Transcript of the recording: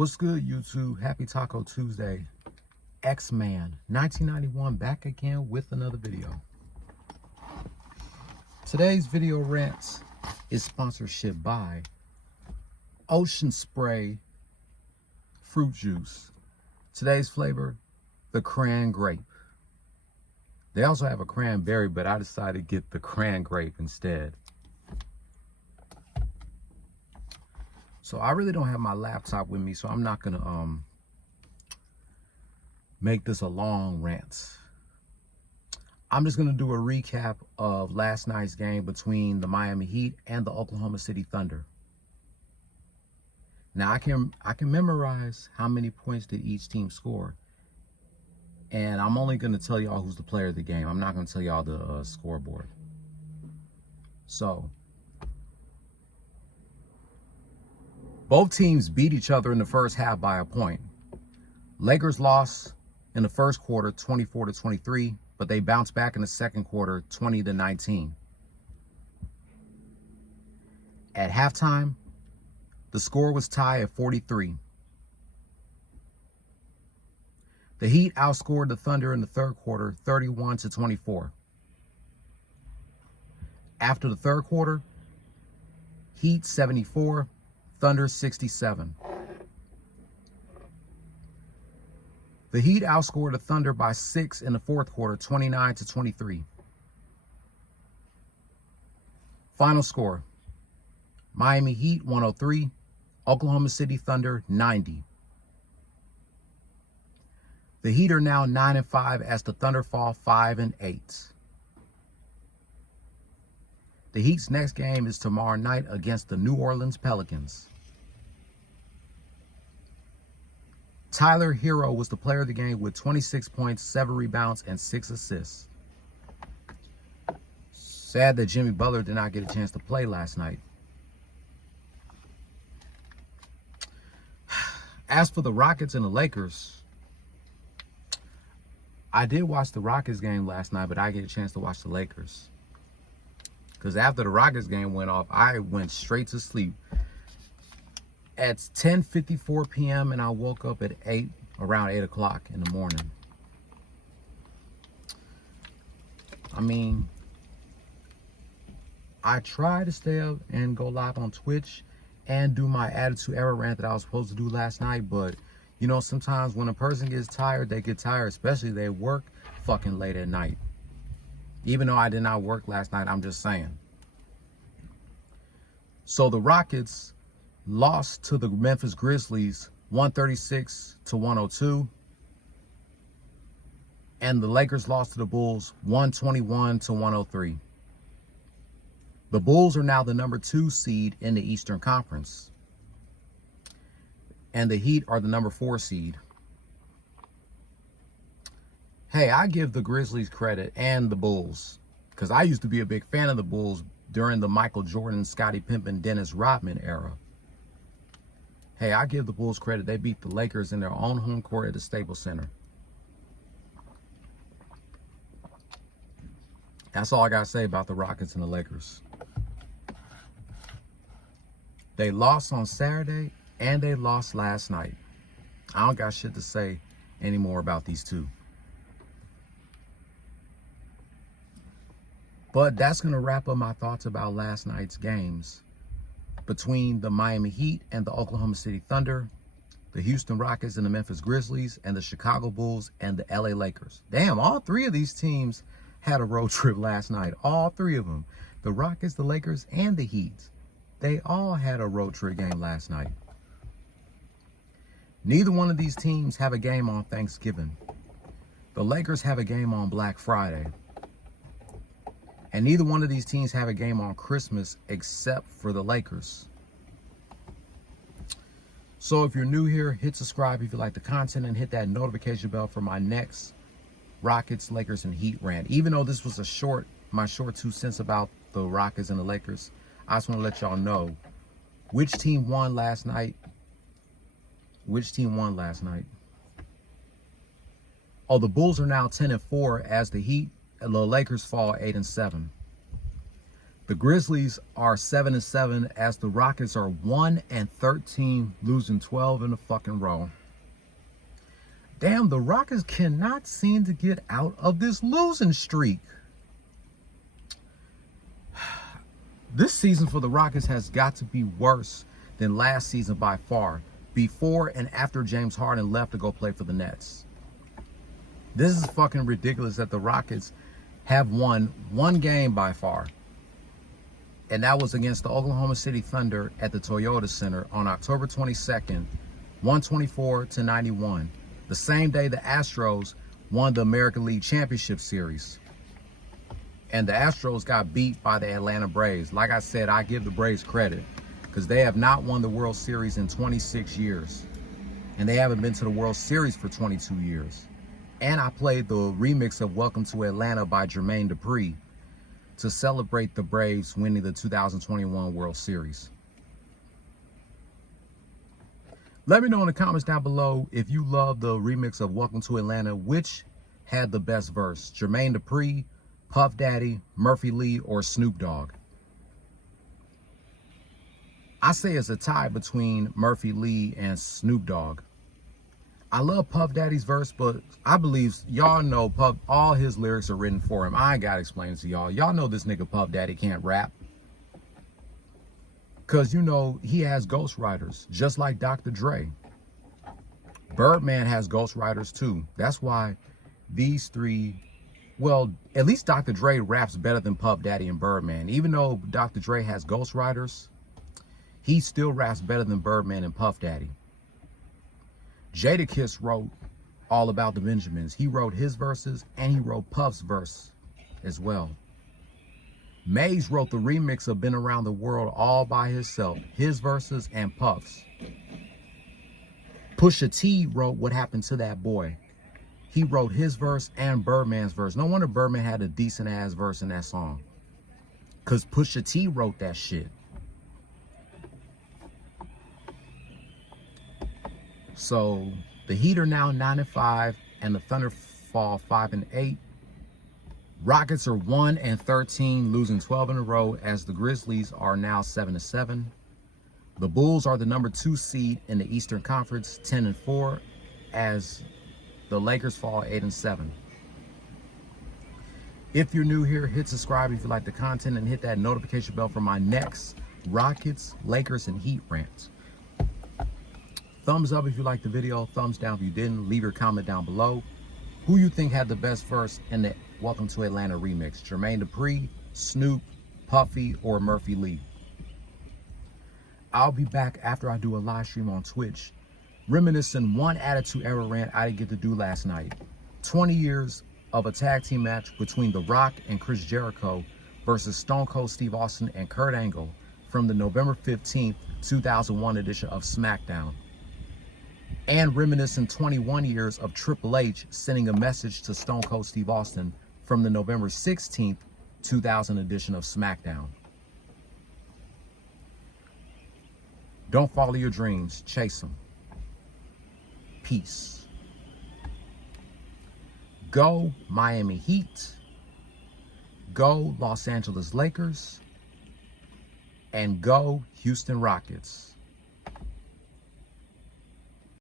What's good, YouTube? Happy Taco Tuesday. X-Man 1991 back again with another video. Today's video rants is sponsorship by Ocean Spray fruit juice. Today's flavor, the cran grape. They also have a cranberry, but I decided to get the cran grape instead. So I really don't have my laptop with me, so I'm not gonna make this a long rant. I'm just gonna do a recap of last night's game between the Miami Heat and the Oklahoma City Thunder. Now I can memorize how many points did each team score, and I'm only gonna tell y'all who's the player of the game. I'm not gonna tell y'all the scoreboard. So both teams beat each other in the first half by a point. Lakers lost in the first quarter 24-23, but they bounced back in the second quarter 20-19. At halftime, the score was tied at 43. The Heat outscored the Thunder in the third quarter 31-24. After the third quarter, Heat 74, Thunder 67. The Heat outscored the Thunder by 6 in the fourth quarter, 29-23. Final score, Miami Heat 103, Oklahoma City Thunder 90. The Heat are now 9-5 as the Thunder fall 5-8. The Heat's next game is tomorrow night against the New Orleans Pelicans. Tyler Hero was the player of the game with 26 points, 7 rebounds, and 6 assists. Sad that Jimmy Butler did not get a chance to play last night. As for the Rockets and the Lakers, I did watch the Rockets game last night, but I didn't get a chance to watch the Lakers. Because after the Rockets game went off, I went straight to sleep. At 10:54 p.m. and I woke up at around 8 o'clock in the morning. I mean, I tried to stay up and go live on Twitch and do my Attitude Era rant that I was supposed to do last night, but you know, sometimes when a person gets tired, they get tired, especially they work fucking late at night. Even though I did not work last night, I'm just saying. So the Rockets lost to the Memphis Grizzlies 136-102. And the Lakers lost to the Bulls 121-103. The Bulls are now the number 2 seed in the Eastern Conference. And the Heat are the number 4 seed. Hey, I give the Grizzlies credit and the Bulls, because I used to be a big fan of the Bulls during the Michael Jordan, Scottie Pippen, Dennis Rodman era. Hey, I give the Bulls credit. They beat the Lakers in their own home court at the Staples Center. That's all I got to say about the Rockets and the Lakers. They lost on Saturday and they lost last night. I don't got shit to say anymore about these two. But that's going to wrap up my thoughts about last night's games between the Miami Heat and the Oklahoma City Thunder, the Houston Rockets and the Memphis Grizzlies, and the Chicago Bulls and the LA Lakers. Damn, all 3 of these teams had a road trip last night. All 3 of them. The Rockets, the Lakers, and the Heat. They all had a road trip game last night. Neither one of these teams have a game on Thanksgiving. The Lakers have a game on Black Friday. And neither one of these teams have a game on Christmas except for the Lakers. So if you're new here, hit subscribe if you like the content and hit that notification bell for my next Rockets, Lakers, and Heat rant. Even though this was my short 2 cents about the Rockets and the Lakers, I just want to let y'all know which team won last night. Which team won last night? Oh, the Bulls are now 10-4 as the Lakers fall 8-7. The Grizzlies are 7-7 as the Rockets are 1-13, losing 12 in a fucking row. Damn, the Rockets cannot seem to get out of this losing streak. This season for the Rockets has got to be worse than last season by far, before and after James Harden left to go play for the Nets. This is fucking ridiculous that the Rockets have won one game by far. And that was against the Oklahoma City Thunder at the Toyota Center on October 22nd, 124-91. The same day the Astros won the American League Championship Series. And the Astros got beat by the Atlanta Braves. Like I said, I give the Braves credit because they have not won the World Series in 26 years. And they haven't been to the World Series for 22 years. And I played the remix of Welcome to Atlanta by Jermaine Dupri to celebrate the Braves winning the 2021 World Series. Let me know in the comments down below if you love the remix of Welcome to Atlanta, which had the best verse, Jermaine Dupri, Puff Daddy, Murphy Lee, or Snoop Dogg. I say it's a tie between Murphy Lee and Snoop Dogg. I love Puff Daddy's verse, but I believe y'all know Puff, all his lyrics are written for him. I ain't got to explain it to y'all. Y'all know this nigga Puff Daddy can't rap. Because, you know, he has ghostwriters, just like Dr. Dre. Birdman has ghostwriters, too. That's why these three, well, at least Dr. Dre raps better than Puff Daddy and Birdman. Even though Dr. Dre has ghostwriters, he still raps better than Birdman and Puff Daddy. Jadakiss wrote All About the Benjamins. He wrote his verses and he wrote Puff's verse as well. Maze wrote the remix of Been Around the World all by himself, his verses and Puff's. Pusha T wrote What Happened to That Boy. He wrote his verse and Birdman's verse. No wonder Birdman had a decent ass verse in that song, because Pusha T wrote that shit. So the Heat are now 9-5 and the Thunder fall 5-8. Rockets are 1-13, losing 12 in a row as the Grizzlies are now 7-7. The Bulls are the number 2 seed in the Eastern Conference, 10-4, as the Lakers fall 8-7. If you're new here, hit subscribe if you like the content and hit that notification bell for my next Rockets, Lakers, and Heat rant. Thumbs up if you liked the video, thumbs down if you didn't. Leave your comment down below. Who you think had the best verse in the Welcome to Atlanta remix? Jermaine Dupri, Snoop, Puffy, or Murphy Lee? I'll be back after I do a live stream on Twitch, reminiscing one Attitude Era rant I didn't get to do last night. 20 years of a tag team match between The Rock and Chris Jericho versus Stone Cold Steve Austin and Kurt Angle from the November 15th, 2001 edition of SmackDown. And reminiscing 21 years of Triple H sending a message to Stone Cold Steve Austin from the November 16th, 2000 edition of SmackDown. Don't follow your dreams, chase them. Peace. Go Miami Heat. Go Los Angeles Lakers. And go Houston Rockets.